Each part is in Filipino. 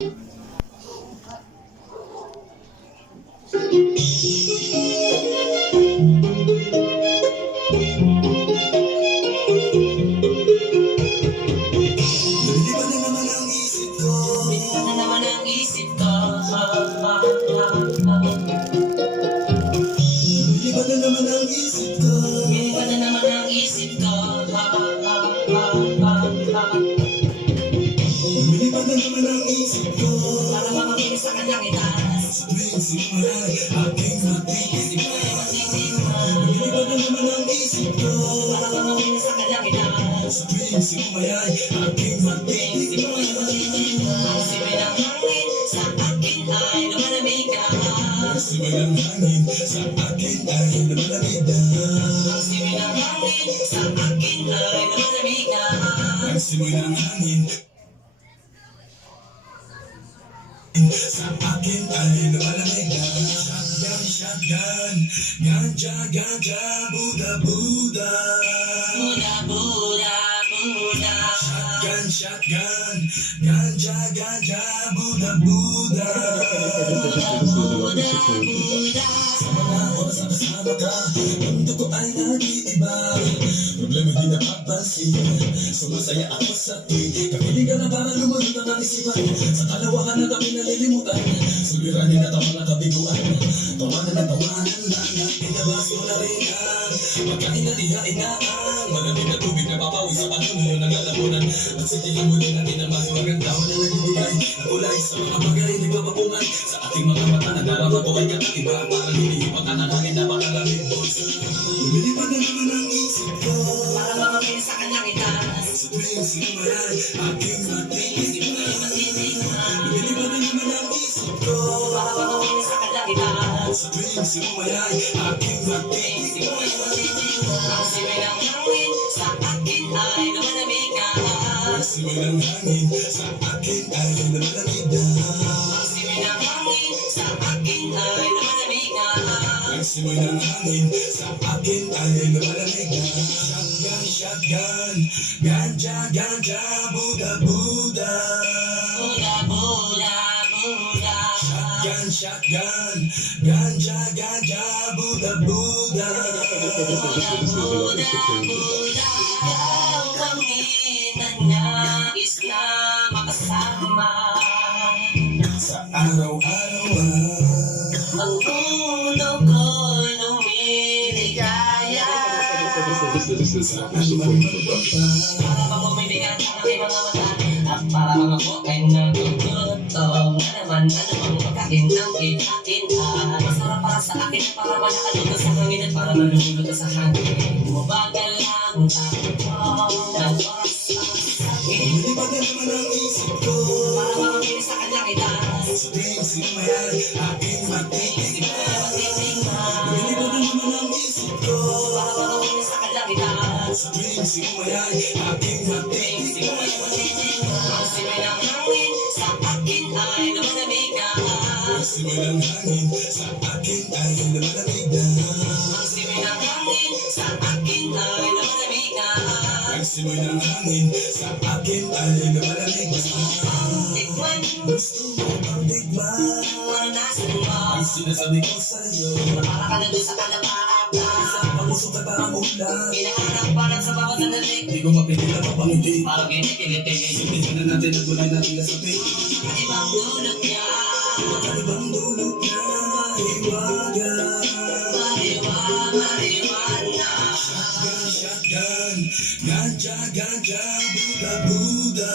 Lumilipad na naman ang isip ko. Lumilipad na naman ang isip ko. Lumilipad na naman ang isip ko. Lumilipad na naman ang isip ko. Lumilipad na naman ang isip ko. Para makapili sa kanyang itaas. Sa tuwing simulan aking matitigman. Lumilipad na naman ang isip ko. Para makapili sa kanyang itaas. Sa tuwing simulan aking matitigman. Ang simoy ng hangin sa akin ay lumalamig na. Ang simoy ng hangin sa akin ay lumalamig na. Ang simoy ng hangin sa akin ay lumalamig na. Ang simoy ng hangin sa akin ay lumalamig na. Shotgun, shotgun, ganja, ganja, Buddha, Buddha. Buda, Buda, Buda. Shotgun, shotgun, ganja, ganja, Buddha, Buddha. Buda, Buda. Sa mga oras na kasama ka, mundo ko ay nag-iiba. Problema di napapansin, sumasaya ako sa tuwing kapiling ka na para lumunod ang isipan. Sa kalawakan na kami nalilimutan, suliranin at ang mga kabiguan. Tawanan at tawanan lang, pinabas ko na rin ang pagkain at ihain na ang malamig na tubig na papawi sa panahon ng lalamunan. At sitihan muli natin ang mas maganda na nagbibigay ng kulay sa mga bagay nagpapapungan. Sa ating mga mata nadarama ko ay kakatiba, parang hinihipan ka ng hangin na makalamig mo. Lumilipad na naman ang isip ko. Para makapili sa kanyang itaas. Sa tuwing sinumayan aking matitigman. Lumilipad na naman ang isip ko. Para makapili sa kanyang itaas. Sa tuwing sinumayan aking matitigman. Ang simoy ng hangin sa akin ay lumalamig na. Ang simoy ng hangin sa akin ay lumalamig na. Ang simoy ng hangin sa akin ay lumalamig na. Ang simoy ng hangin sa akin ay lumalamig na. Shotgun, shotgun, ganja, ganja, Buddha, Buddha. Buda, Buda, Buda. Shotgun, shotgun, ganja, ganja, Buddha, Buddha. Buda, Buda, Buda. Ikaw kami na nais na makasama. Sa araw-araw Ang ulo ko'y lumiligaya. sa anumang pagbaba. Para bang bumibigat ang aking mga mata. At para bang ako ay nagugutom. Na naman pagkain ang kinain. Masarap para sa akin at para manakalunod sa hangin at para malulunod sa hangin. Bumagal lang ang takbo ng oras sa akin. Lumilipad na naman ang isip ko. Para makapili sa kanyang itaas. Sa tuwing sinumayan aking matitigman. Lumilipad na naman ang isip ko. Para makapili sa kanyang itaas. Sa tuwing sinumayan aking matitigman. Ang simoy ng hangin sa akin ay lumalamig na. Ang simoy ng hangin sa akin ay lumalamig na. Ang simoy ng hangin sa akin ay lumalamig na. Ang simoy ng hangin sa akin ay lumalamig na. Tikman, Gusto mo bang tigman manasan mo. ang sinasabi ko sa'yo? Para ka na doon sa kalapata. Ang puso ka parang ulan. Hinaharap parang sa bawat sandali. Di ko mapigilan pa pangiti. Parang kinikiliti. Simplihan na natin ang gulay natin nasabi. Ibang dulot niya. Ibang dulot na mahiwaga. Mariwana. Shotgun, shotgun, ganja, ganja, Buddha, Buddha.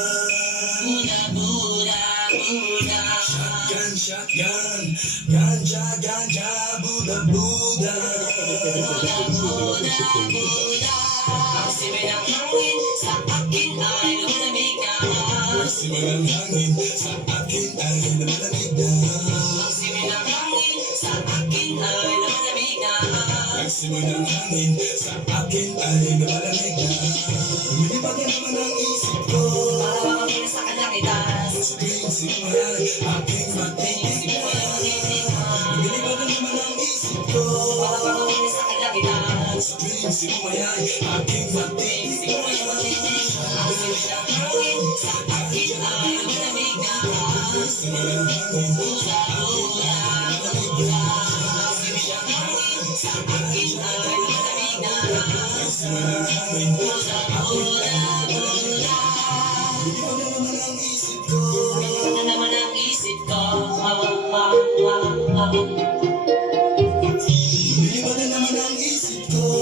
Buda, Buda, Buda. Shotgun, shotgun, ganja, ganja, Buddha, Buddha. Buda, Buda, Buda. Ang simoy ng hangin sa akin ay lumalamig na. Ang simoy ng hangin sa akin ay lumalamig na. Ang simoy ng hangin sa akin ay lumalamig na. Ang simoy ng hangin sa akin ay lumalamig na. Lumilipad na naman ang isip ko. Para makapili sa kanyang itaas. Sa tuwing sinumayan aking matitigman. Lumilipad na naman ang isip ko. Para makapili sa kanyang itaas. Sa tuwing sinumayan aking matitigman. Ang simoy ng hangin sa akin ay lumalamig na. Ano naman ang isip ko? Lumilipad na naman ang isip ko. Lumilipad na naman ang isip ko.